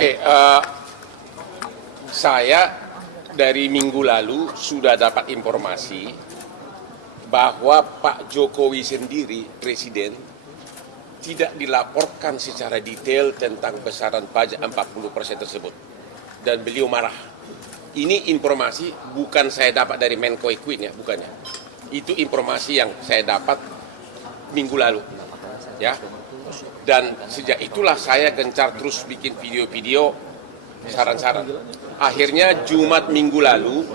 Oke, saya dari minggu lalu sudah dapat informasi bahwa Pak Jokowi sendiri, Presiden, tidak dilaporkan secara detail tentang besaran pajak 40% tersebut. Dan beliau marah. Ini informasi bukan saya dapat dari Menko Equine ya, bukannya. Itu informasi yang saya dapat minggu lalu. Ya. Dan sejak itulah saya gencar terus bikin video-video saran-saran. Akhirnya Jumat minggu lalu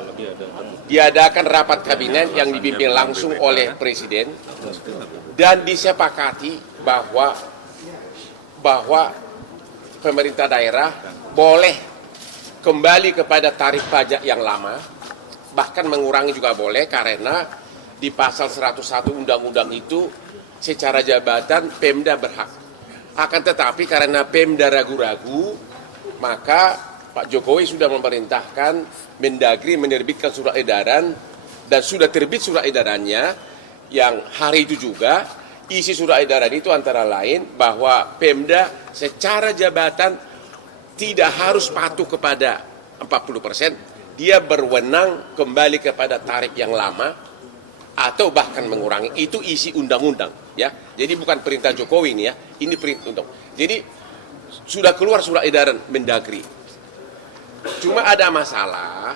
diadakan rapat kabinet yang dipimpin langsung oleh Presiden dan disepakati bahwa pemerintah daerah boleh kembali kepada tarif pajak yang lama, bahkan mengurangi juga boleh karena di pasal 101 undang-undang itu secara jabatan Pemda berhak. Akan tetapi karena Pemda ragu-ragu, maka Pak Jokowi sudah memerintahkan Mendagri menerbitkan surat edaran dan sudah terbit surat edarannya yang hari itu juga isi surat edaran itu antara lain bahwa Pemda secara jabatan tidak harus patuh kepada 40%, dia berwenang kembali kepada tarif yang lama atau bahkan mengurangi. Itu isi undang-undang ya. Jadi bukan perintah Jokowi ini ya, ini perintah undang. Jadi sudah keluar surat edaran Mendagri. Cuma ada masalah,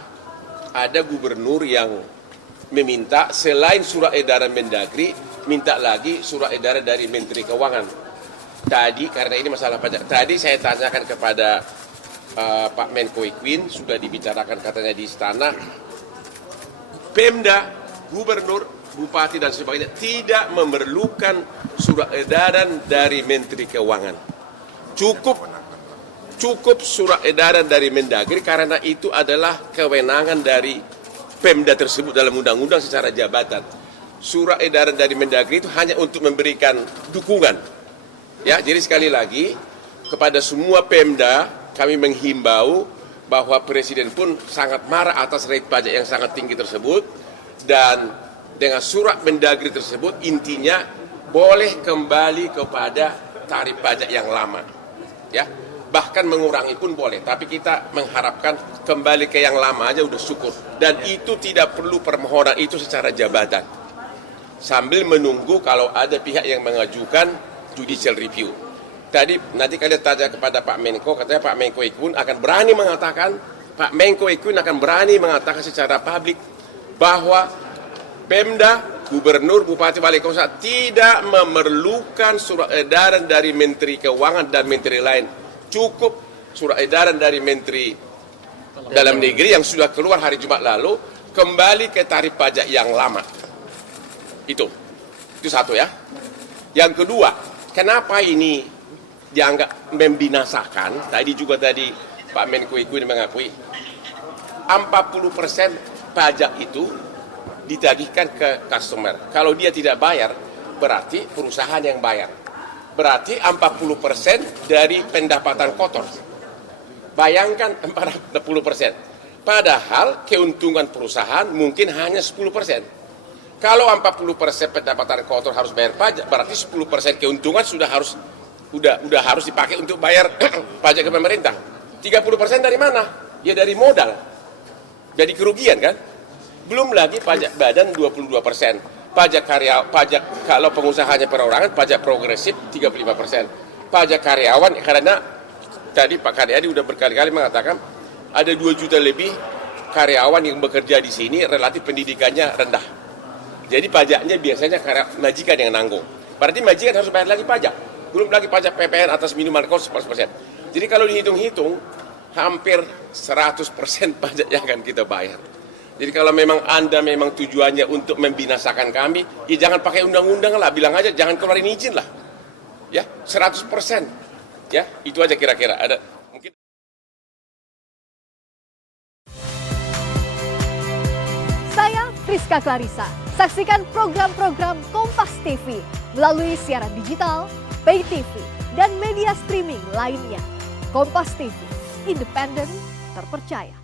ada gubernur yang meminta selain surat edaran Mendagri, minta lagi surat edaran dari Menteri Keuangan. Tadi karena ini masalah pajak, tadi saya tanyakan kepada Pak Menko Equine, sudah dibicarakan katanya di istana, Pemda, gubernur, bupati dan sebagainya tidak memerlukan surat edaran dari Menteri Keuangan. Cukup surat edaran dari Mendagri karena itu adalah kewenangan dari Pemda tersebut dalam undang-undang secara jabatan. Surat edaran dari Mendagri itu hanya untuk memberikan dukungan. Ya, jadi sekali lagi kepada semua Pemda kami menghimbau bahwa Presiden pun sangat marah atas rate pajak yang sangat tinggi tersebut dan dengan surat Mendagri tersebut intinya boleh kembali kepada tarif pajak yang lama. Ya. Bahkan mengurangi pun boleh, tapi kita mengharapkan kembali ke yang lama aja udah syukur. Dan itu tidak perlu permohonan itu secara jabatan. Sambil menunggu kalau ada pihak yang mengajukan judicial review. Tadi nanti kalian tanya kepada Pak Menko, katanya Pak Menko Equine akan berani mengatakan secara publik bahwa Pemda, gubernur, bupati, wali kota tidak memerlukan surat edaran dari Menteri Keuangan dan menteri lain. Cukup surat edaran dari Menteri Dalam Negeri yang sudah keluar hari Jumat lalu kembali ke tarif pajak yang lama. Itu satu ya. Yang kedua, kenapa ini dianggap membinasakan? Tadi Pak Menko Equine mengakui 40% pajak itu ditagihkan ke customer. Kalau dia tidak bayar, berarti perusahaan yang bayar. Berarti 40% dari pendapatan kotor. Bayangkan 40%. Padahal keuntungan perusahaan mungkin hanya 10%. Kalau 40% pendapatan kotor harus bayar pajak, berarti 10% keuntungan sudah harus dipakai untuk bayar pajak ke pemerintah. 30% dari mana? Ya dari modal. Jadi kerugian kan? Belum lagi pajak badan 22%. Pajak kalau pengusahanya perorangan, pajak progresif 35%. Pajak karyawan, karena tadi Pak Karyadi sudah berkali-kali mengatakan ada 2 juta lebih karyawan yang bekerja di sini relatif pendidikannya rendah. Jadi pajaknya biasanya majikan yang nanggung. Berarti majikan harus bayar lagi pajak. Belum lagi pajak PPN atas minuman kos 10%. Jadi kalau dihitung-hitung, hampir 100% pajak yang akan kita bayar. Jadi kalau memang Anda memang tujuannya untuk membinasakan kami, ya jangan pakai undang-undang lah, bilang aja jangan keluarin izin lah. Ya, 100%. Ya, itu aja kira-kira. Ada mungkin. Saya Friska Clarissa. Saksikan program-program Kompas TV melalui siaran digital, pay TV, dan media streaming lainnya. Kompas TV, independen, terpercaya.